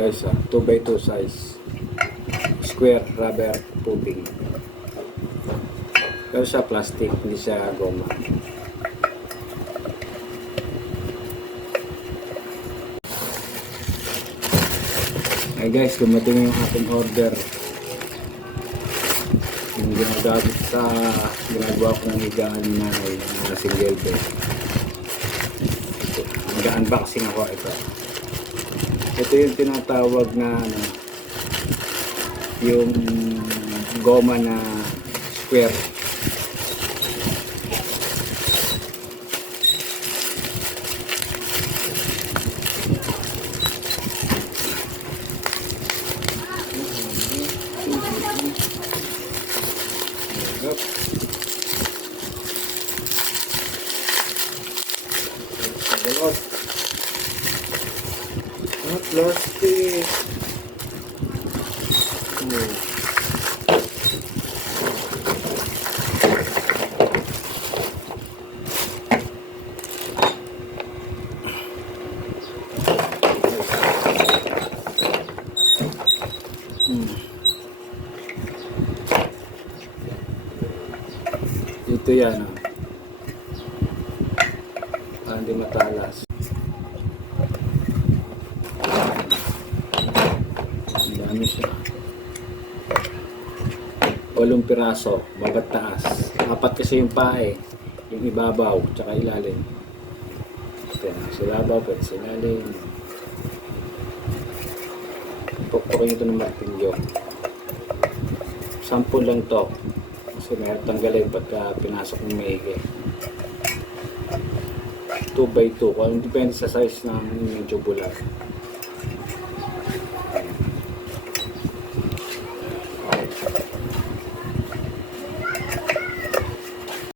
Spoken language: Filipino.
guys, 2x2 size square rubber pudding. Pero siya plastic, hindi siya goma. Ay guys, dumating yung ating order. Yung ginagamit sa ginagawa ko ng higaan ni nanay na single bed. Mag-unboxing ako ito. Ito yung tinatawag na ano, yung goma na square. Balot. Plastic. Dito yan, para hindi matalas. Ang dami siya. 8 piraso, babat taas. 4 kasi yung pae, yung ibabaw, tsaka ilalim. Sa ibabaw, pwede sa ilalim. Pukpukin ito ng martilyo. Sample lang to. Kasi mayroon tanggalin pagka pinasok ng maigi. 2x2, kung depende sa size ng medyo bulag.